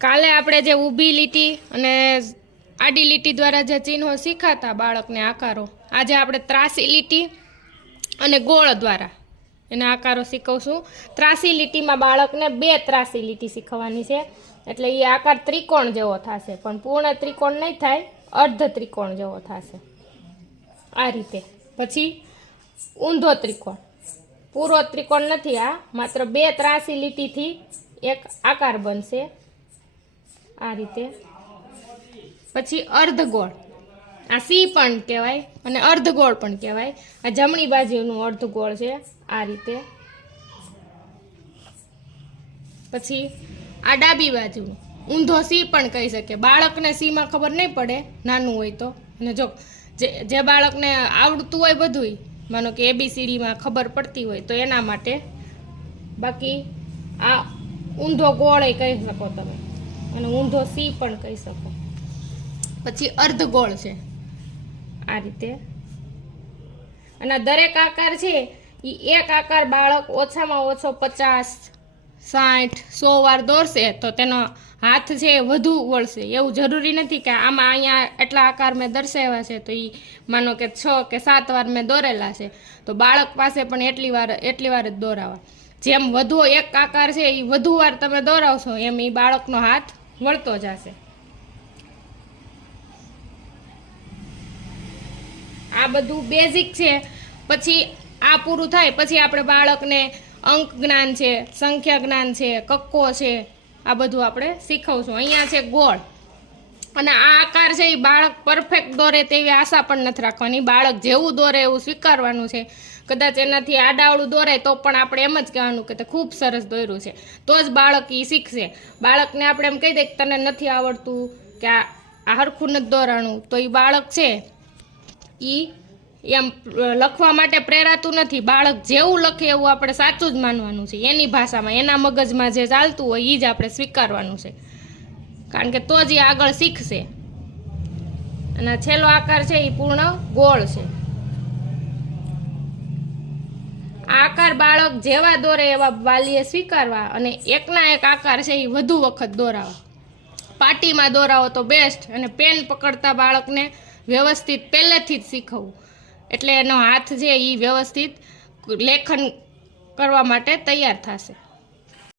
કાલે આપણે જે ઊભી લીટી અને આડી લીટી દ્વારા જે ચિહ્નો શીખાતા બાળકને આકારો, આજે આપણે ત્રાસી લીટી અને ગોળ દ્વારા એના આકારો શીખવશું. ત્રાસી લીટીમાં બાળકને 2 ત્રાસી લીટી શીખવવાની છે, એટલે એ આકાર ત્રિકોણ જેવો થશે, પણ પૂર્ણ ત્રિકોણ નહીં થાય, અર્ધ ત્રિકોણ જેવો થશે આ રીતે. પછી ઊંધો ત્રિકોણ, પૂરો ત્રિકોણ નથી, આ માત્ર 2 ત્રાસી લીટીથી એક આકાર બનશે આ રીતે. પછી અર્ધગોળ, આ સી પણ કહેવાય અને અર્ધગોળ પણ કહેવાય. આ જમણી બાજુનું અર્ધગોળ છે આ રીતે. પછી આ ડાબી બાજુનું ઊંધો સી પણ કહી શકે. બાળકને સીમાં ખબર નહીં પડે નાનું હોય તો, અને જો જે બાળકને આવડતું હોય બધુંય, માનો કે ABCDમાં ખબર પડતી હોય તો એના માટે. બાકી આ ઊંધો ગોળ કહી શકો તમે, અને ઊંધો સી પણ કહી શકો. પછી અર્ધગોળ છે આ રીતે. અને દરેક આકાર છે એ એક આકાર બાળક ઓછામાં ઓછો 50, 60, 100 વાર દોરશે તો તેનો હાથ છે એ વધુ વળશે. એવું જરૂરી નથી કે આમાં અહીંયા એટલા આકાર મેં દર્શાવ્યા છે તો એ માનો કે 6 કે 7 વાર મેં દોરેલા છે, તો બાળક પાસે પણ એટલી વાર જ દોરાવા. જેમ વધુ એક આકાર છે એ વધુ વાર તમે દોરાવશો એમ એ બાળકનો હાથ વળતો જશે. આ બધું બેઝિક છે. પછી આ પૂરું થાય પછી આપણે બાળકને અંક જ્ઞાન છે, સંખ્યા જ્ઞાન છે, કક્કો છે, આ બધું આપણે શીખવશું. અહીંયા છે ગોળ, અને આ આકાર છે એ બાળક પરફેક્ટ દોરે તેવી આશા પણ નથી રાખવાની. બાળક જેવું દોરે એવું સ્વીકારવાનું છે. કદાચ એનાથી આડાવડું દોરે તો પણ આપણે એમ જ કહેવાનું કે તે ખૂબ સરસ દોર્યું છે, તો જ બાળક એ શીખશે. બાળકને આપણે એમ કહી દઈએ કે તને નથી આવડતું કે આ હરખું નથી દોરાણું, તો એ બાળક છે એ એમ લખવા માટે પ્રેરાતું નથી. બાળક જેવું લખે એવું આપણે સાચું જ માનવાનું છે. એની ભાષામાં, એના મગજમાં જે ચાલતું હોય એ જ આપણે સ્વીકારવાનું છે, કારણ કે તો જ એ આગળ શીખશે. અને છેલ્લો આકાર છે એ પૂર્ણ ગોળ છે. આ આકાર બાળક જેવા દોરે એવા વાલીએ સ્વીકારવા, અને એકના એક આકાર છે એ વધુ વખત દોરાવા. પાટીમાં દોરાવો તો બેસ્ટ, અને પેન પકડતા બાળકને વ્યવસ્થિત પહેલેથી જ શીખવવું, એટલે એનો હાથ છે એ વ્યવસ્થિત લેખન કરવા માટે તૈયાર થશે.